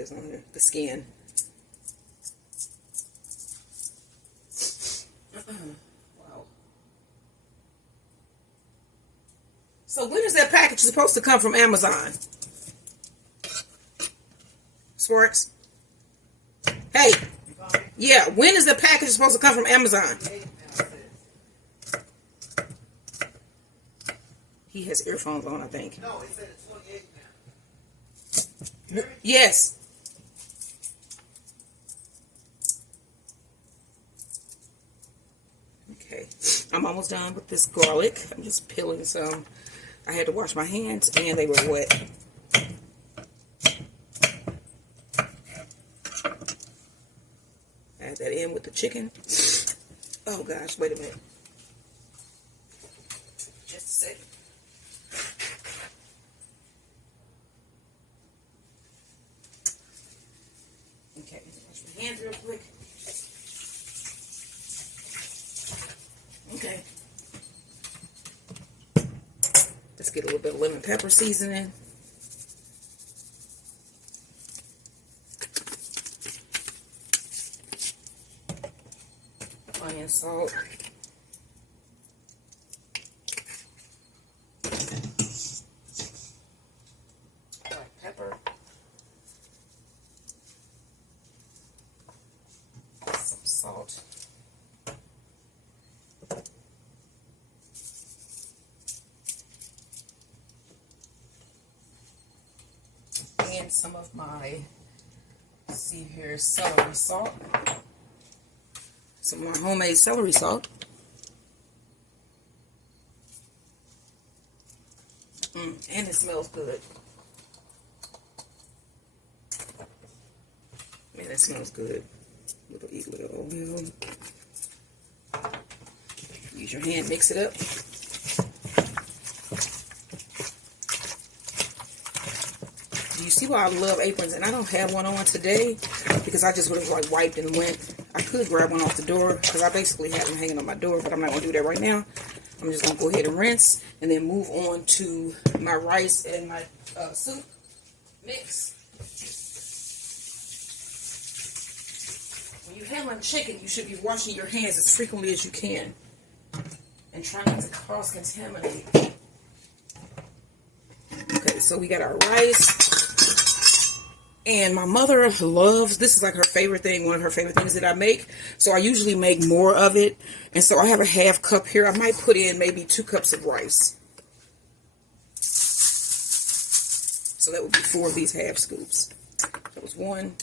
It's on the skin. Wow. So when is that package supposed to come from Amazon? Sparks? Hey. Yeah, when is the package supposed to come from Amazon? He has earphones on, I think. No, it said it's 28 now. Yes. Okay. I'm almost done with this garlic. I'm just peeling some. I had to wash my hands and they were wet. Add that in with the chicken. Oh gosh, wait a minute. Just a second. Okay, wash my hands real quick. Okay. Let's get a little bit of lemon pepper seasoning. Onion salt. Black pepper. Some salt. And some of my, see here, celery salt. Some of my homemade celery salt. And it smells good. Man, it smells good. Little oil. Use your hand, mix it up. Do you see why I love aprons? And I don't have one on today because I just would have like wiped and went. I could grab one off the door because I basically have them hanging on my door, but I'm not going to do that right now. I'm just going to go ahead and rinse and then move on to my rice and my soup mix. When you handle chicken, you should be washing your hands as frequently as you can and try not to cross-contaminate. Okay, so we got our rice. And my mother loves, this is like her favorite thing, one of her favorite things that I make. So I usually make more of it. And so I have a half cup here. I might put in maybe 2 cups of rice. So that would be 4 of these half scoops. That was 1.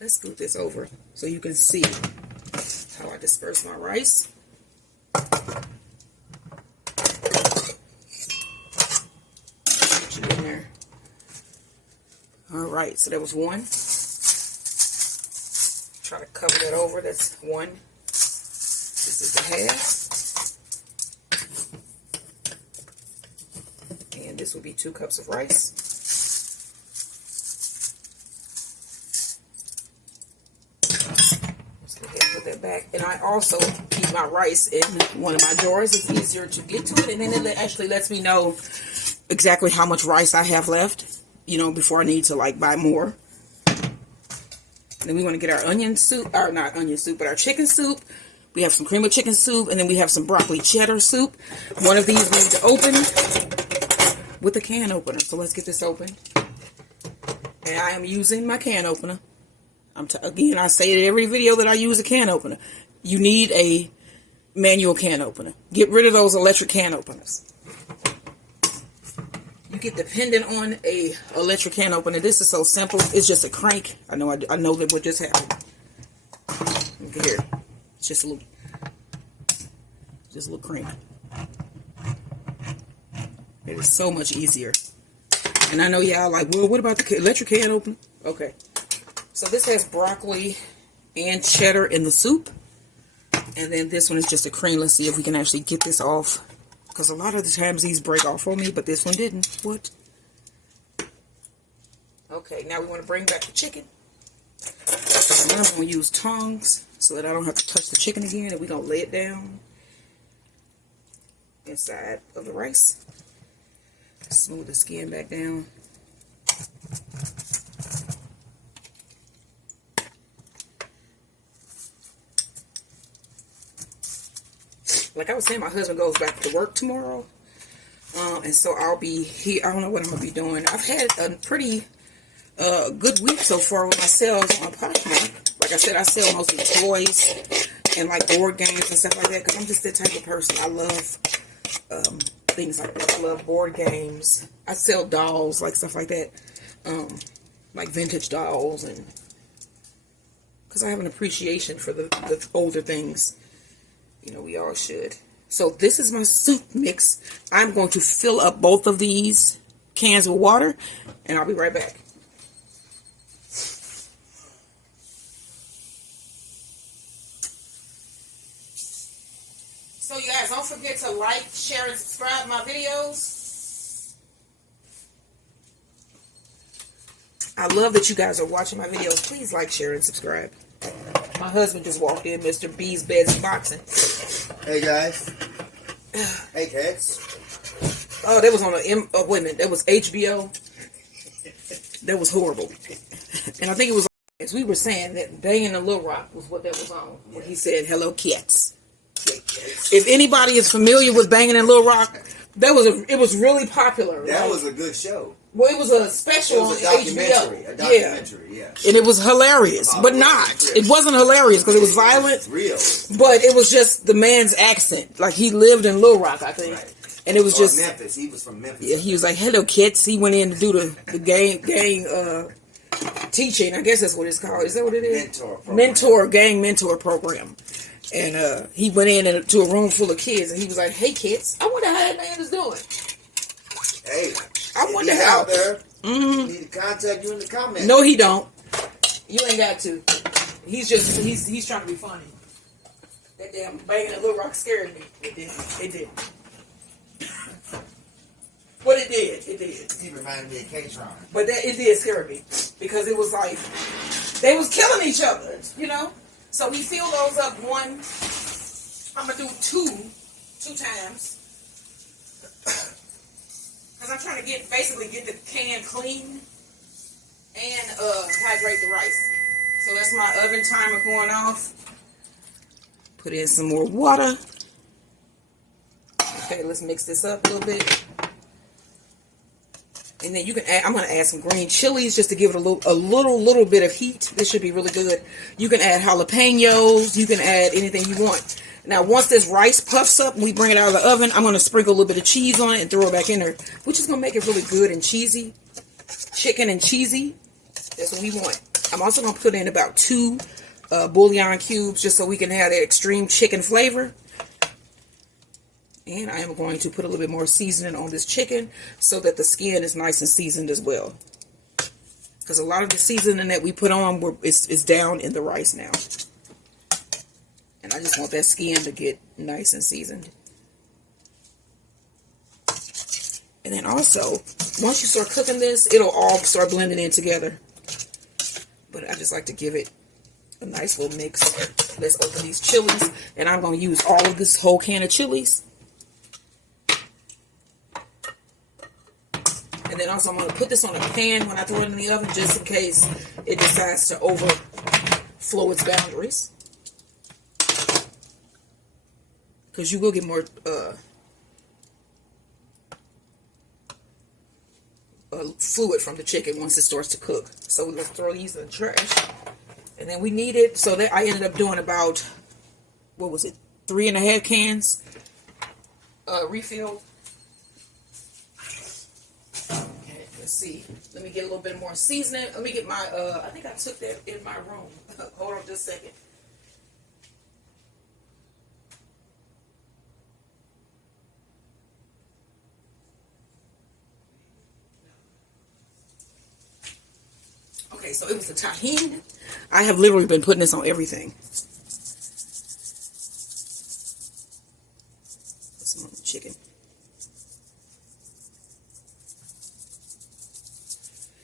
Let's scoot this over so you can see how I disperse my rice. Put you in there. Alright, so that was 1. Try to cover that over. That's 1. This is the half. And this will be 2 cups of rice. Let's go ahead and put that back. And I also keep my rice in one of my drawers. It's easier to get to it. And then it actually lets me know exactly how much rice I have left. You know, before I need to like buy more. And then we want to get our onion soup, or not onion soup, but our chicken soup. We have some cream of chicken soup, and then we have some broccoli cheddar soup. One of these we need to open with a can opener. So let's get this opened. And I am using my can opener. Again, I say it in every video that I use a can opener. You need a manual can opener. Get rid of those electric can openers. You get dependent on a electric can opener. This is so simple. It's just a crank. I know that what just happened. Look at here. It's just a little crank. It is so much easier. And I know y'all like, well, what about the electric can opener? Okay. So this has broccoli and cheddar in the soup. And then this one is just a cream. Let's see if we can actually get this off. Because a lot of the times these break off on me, but this one didn't. What? Okay, now we want to bring back the chicken. Now I'm going to use tongs so that I don't have to touch the chicken again. And we're going to lay it down inside of the rice. Smooth the skin back down. like I was saying, my husband goes back to work tomorrow. And so I'll be here. I don't know what I'm going to be doing. I've had a pretty good week so far with my sales on Poshmark. Like I said, I sell mostly toys and like board games and stuff like that, because I'm just that type of person. I love things like that. I love board games. I sell dolls, like stuff like that, like vintage dolls, and because I have an appreciation for the older things. You know, we all should. So this is my soup mix. I'm going to fill up both of these cans with water, and I'll be right back. So you guys, don't forget to like, share, and subscribe my videos. I love that you guys are watching my videos. Please like, share, and subscribe. My husband just walked in, Mr. B's Beds and Boxing. Hey guys. Hey kids. Oh, that was on a wait a minute, that was HBO. That was horrible. And I think it was, as we were saying, that Banging in Little Rock was what that was on. Where he said, "Hello, kids." If anybody is familiar with Banging in Little Rock, it was really popular. That was a good show. Well, it was a special on HBO. A documentary, yeah. And it was hilarious, but not. It wasn't hilarious because it was violent. Real. But it was just the man's accent. Like, he lived in Little Rock, I think. Right. And it was just Memphis. He was from Memphis. Yeah, he was like, "Hello, kids." He went in to do the gang teaching. I guess that's what it's called. Is that what it is? Gang mentor program. And he went in to a room full of kids, and he was like, "Hey, kids, I wonder how that man is doing." Hey, I wonder how. Out there, he need to contact you in the comments. No, he don't. You ain't got to. He's trying to be funny. That damn Banging in Little Rock scared me. It did. But it did. He reminded me of K-Tron. But it did scare me, because it was like they was killing each other, you know. So we fill those up one. I'm gonna do two times, because I'm trying to basically get the can clean and hydrate the rice. So that's my oven timer going off. Put in some more water. Okay, let's mix this up a little bit. And then you can add, I'm going to add some green chilies just to give it a little bit of heat. This should be really good. You can add jalapenos. You can add anything you want. Now, once this rice puffs up and we bring it out of the oven, I'm going to sprinkle a little bit of cheese on it and throw it back in there, which is going to make it really good and cheesy. Chicken and cheesy. That's what we want. I'm also going to put in about 2 bouillon cubes just so we can have that extreme chicken flavor. And I am going to put a little bit more seasoning on this chicken so that the skin is nice and seasoned as well. Because a lot of the seasoning that we put on is down in the rice now. And I just want that skin to get nice and seasoned. And then also, once you start cooking this, it'll all start blending in together. But I just like to give it a nice little mix. Let's open these chilies. And I'm going to use all of this whole can of chilies. And then also I'm going to put this on a pan when I throw it in the oven, just in case it decides to overflow its boundaries. Because you will get more fluid from the chicken once it starts to cook. So let's throw these in the trash. And then we need it, so that I ended up doing about, what was it, 3.5 cans refilled. Okay, let's see. Let me get a little bit more seasoning. Let me get my, I think I took that in my room. Hold on just a second. Okay, so it was the tahini. I have literally been putting this on everything. Put some on the chicken.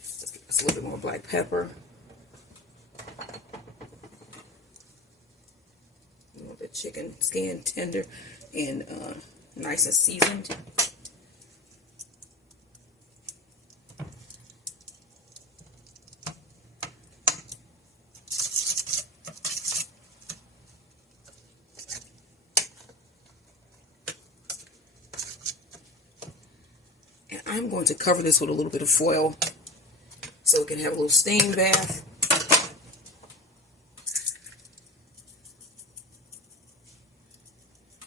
Let's get us a little bit more black pepper. You want the chicken skin tender and nice and seasoned. I'm going to cover this with a little bit of foil so it can have a little steam bath.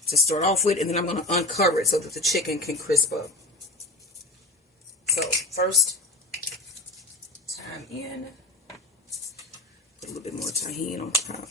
To start off with, and then I'm going to uncover it so that the chicken can crisp up. So first, time in, put a little bit more tahini on top.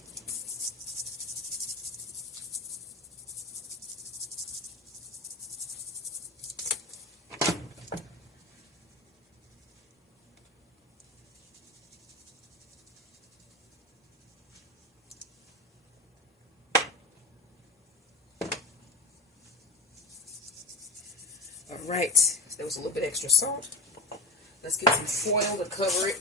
Alright, so there was a little bit extra salt. Let's get some foil to cover it.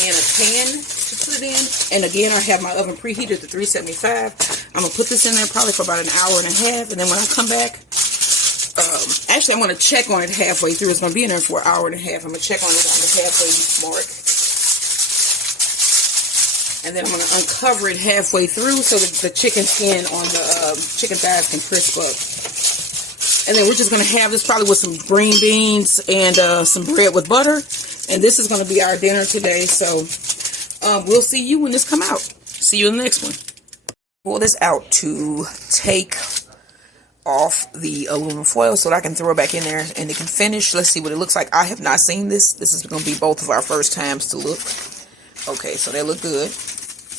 And a pan to put it in. And again, I have my oven preheated to 375. I'm going to put this in there probably for about an hour and a half. And then when I come back, actually I'm going to check on it halfway through. It's going to be in there for an hour and a half. I'm going to check on it on the halfway mark. And then I'm going to uncover it halfway through so that the chicken skin on the chicken thighs can crisp up. And then we're just going to have this probably with some green beans and some bread with butter. And this is going to be our dinner today. So we'll see you when this come out. See you in the next one. Pull this out to take off the aluminum foil so that I can throw it back in there and it can finish. Let's see what it looks like. I have not seen this. This is going to be both of our first times to look. Okay, so they look good.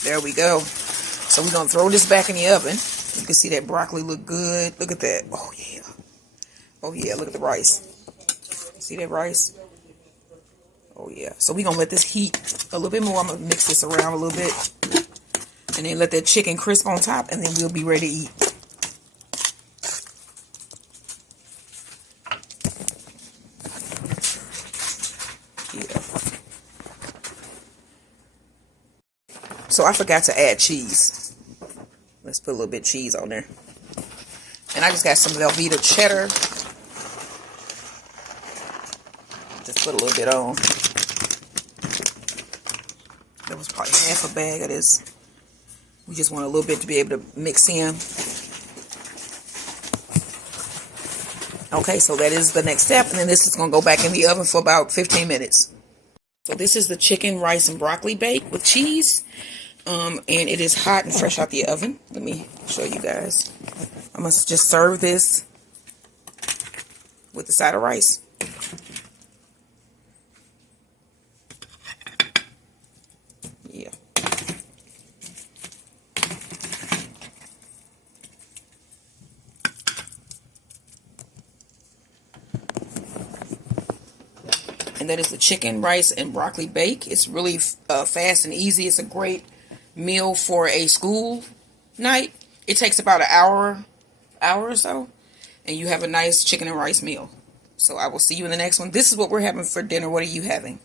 There we go. So we're going to throw this back in the oven. You can see that broccoli look good. Look at that. Oh, yeah. Oh, yeah, look at the rice. See that rice? Oh, yeah. So we're going to let this heat a little bit more. I'm going to mix this around a little bit. And then let that chicken crisp on top. And then we'll be ready to eat. Yeah. So I forgot to add cheese. Let's put a little bit of cheese on there. And I just got some Velveeta cheddar. Just put a little bit on. That was probably half a bag of this. We just want a little bit to be able to mix in. Okay, so that is the next step. And then this is going to go back in the oven for about 15 minutes. So this is the chicken, rice, and broccoli bake with cheese. And it is hot and fresh out the oven. Let me show you guys. I'm going to just serve this with the side of rice. Yeah. And that is the chicken, rice, and broccoli bake. It's really fast and easy. It's a great meal for a school night. It takes about an hour or so. And you have a nice chicken and rice meal. So I will see you in the next one. This is what we're having for dinner. What are you having?